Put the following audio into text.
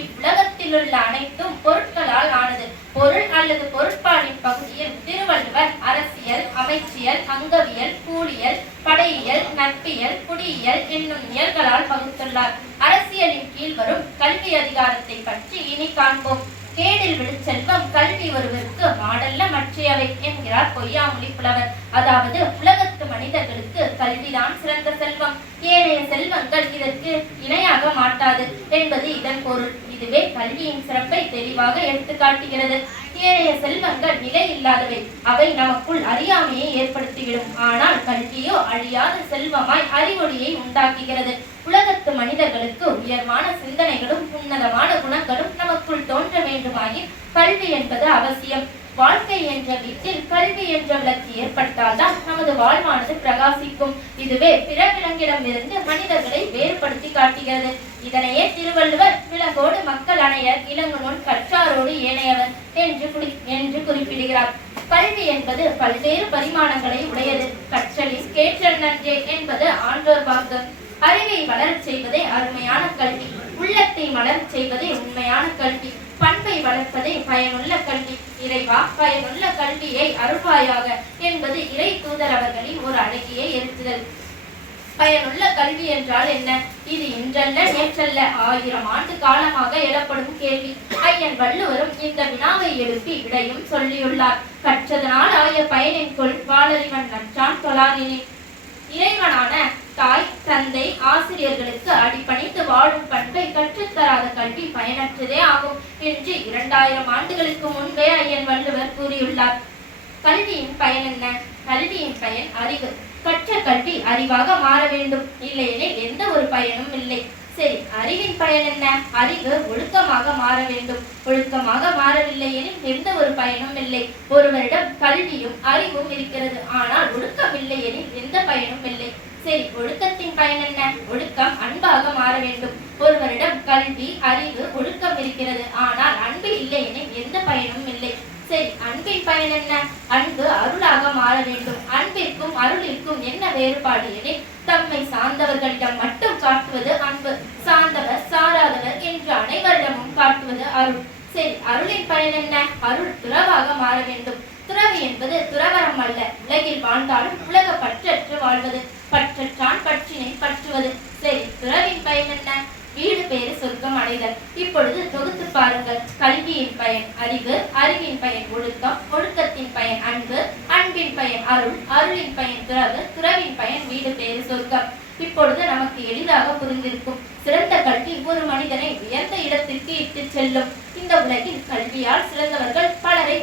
இவ்வுலகத்திலுள்ள அனைத்தும் பொருட்களால் ஆனது. பொருள் அல்லது பொருட்பாலின் பகுதியில் திருவள்ளுவர் அரசியல், அமைச்சியல், அங்கவியல், கூலியல், படையியல், நட்பியல், குடியியல் என்னும் இயல்களால் பகுத்துள்ளார். அரசியலின் கீழ் வரும் கல்வி அதிகாரத்தை பற்றி இனி காண்போம். கேடில் விழுச்செல்வம் கல்வி ஒருவருக்கு மாடல்ல மற்றையவை என்கிறார் பொய்யாமொழி புலவர். அதாவது உலகத்து மனிதர்களுக்கு கல்விதான் சிறந்த செல்வம், ஏனைய செல்வங்கள் இதற்கு இணையாக மாட்டாது என்பது இதன் பொருள். இதுவே கல்வியின் சிறப்பை தெளிவாக எடுத்து காட்டுகிறது. ஏனைய செல்வங்கள் நிலை இல்லாதவை, அவை நமக்குள் அறியாமையை ஏற்படுத்திவிடும். ஆனால் கல்வியோ அழியாத செல்வமாய் அறிவொளியை உண்டாக்குகிறது. உலகத்து மனிதர்களுக்கு உயர்வான சிந்தனைகளும் உன்னதமான குணங்களும் நமக்குள் தோன்ற வேண்டுமாயின் கல்வி என்பது அவசியம். வாழ்க்கை என்ற வீட்டில் கல்வி என்ற விளக்கு ஏற்பட்டால்தான் நமது வாழ்வானது பிரகாசிக்கும். இதுவே பிற விலங்கிடமிருந்து மனிதர்களை வேறுபடுத்தி காட்டுகிறது. இதனையே திருவள்ளுவர் விலங்கோடு மக்கள் அணையர், இளங்குமுன் கற்றாரோடு ஏனையவர் என்று குறிப்பிடுகிறார். கல்வி என்பது பல்வேறு பரிமாணங்களை உடையது. கற்றலின் கேட்டல் நன்றே என்பது ஆன்றோர் வாக்கு. அறிவை வளரச் செய்வதே அருமையான கல்வி, உள்ளத்தை மலரச் செய்வதே உண்மையான கல்வி, பண்பை வளர்ப்பதே பயனுள்ள கல்வி. இறைவா, பயனுள்ள கல்வியை அருள்வாயாக என்பது இறை தூதர் அவர்களின் ஒரு அழகிய எழுத்துதல். பயனுள்ள கல்வி என்றால் என்ன? இது இன்றல்ல நேற்றல்ல, 1000 ஆண்டு காலமாக எழப்படும் கேள்வி. ஐயன் வள்ளுவரும் இந்த வினாவை எழுப்பி விடையும் சொல்லியுள்ளார். கற்றதனால் ஆய பயனின் கொள் வாளறிவன் நற்றான் தொழாரினே. இறைவனான தாய், தந்தை, ஆசிரியர்களுக்கு அடிபணிந்து வாழும் பண்பை கற்றுத்தராத கல்வி பயனற்றதே ஆகும் என்று 2000 ஆண்டுகளுக்கு முன்பே ஐயன் வள்ளுவர் கூறியுள்ளார். கல்வியின் பயன் என்ன? கல்வியின் பயன் அறிவு. கற்ற கல்வி அறிவாக மாற வேண்டும், இல்லையெனில் எந்த ஒரு பயனும் இல்லை. சரி, அறிவின் பயன் என்ன? அறிவு ஒழுக்கமாக மாற வேண்டும். ஒழுக்கமாக மாறவில்லை எனில் எந்த ஒரு பயனும் இல்லை. ஒருவரிடம் கல்வியும் அறிவும் இருக்கிறது, ஆனால் ஒழுக்கம் இல்லை எனில் எந்த பயனும் இல்லை. சரி, ஒழுக்கத்தின் பயன் என்ன? ஒழுக்கம் அன்பாக மாற வேண்டும். ஒருவரிடம் கல்வி, அறிவு, ஒழுக்கம் இருக்கிறது, ஆனால் அன்பு இல்லை எனில் எந்த பயனும் இல்லை. சரி, அன்பின் பயன் என்ன? அன்பு அருளாக மாற வேண்டும். அன்பிற்கும் அருளிற்கும் என்ன வேறுபாடு எனில் தம்மை சார்ந்தவர்களிடம் மட்டும் காட்டுவது அன்பு, சார்ந்தவர் சாராதவர் என்று அனைவரிடமும் காட்டுவது அருள். சரி, அருளின் பயன் என்ன? அருள் துறவாக மாற வேண்டும். துறவு என்பது துறவரம் அல்ல, உலகில் வாழ்ந்தாலும் உலக பற்றற்று வாழ்வது, பற்றற்றான் பற்றினை பற்றுவது. சரி, துறவின் பயன் என்ன? வீடு பேறு சொர்க்கம் அடைதல். இப்பொழுது தொகுத்து பாருங்கள். கல்வியின் பயன் அறிவு, அறிவின் பயன் ஒழுக்கம், ஒழுக்கத்தின் பயன் அன்பு, அன்பின் பயன் அருள், அருளின் பயன் துறவு, துறவின் பயன் வீடு பேறு சொர்க்கம். இப்பொழுது நமக்கு எளிதாக புரிந்திருக்கும். சிறந்த கல்வி ஒரு மனிதனை உயர்ந்த இடத்திற்கு இட்டு செல்லும். இந்த உலகில் கல்வியால் சிறந்தவர்கள் பலரை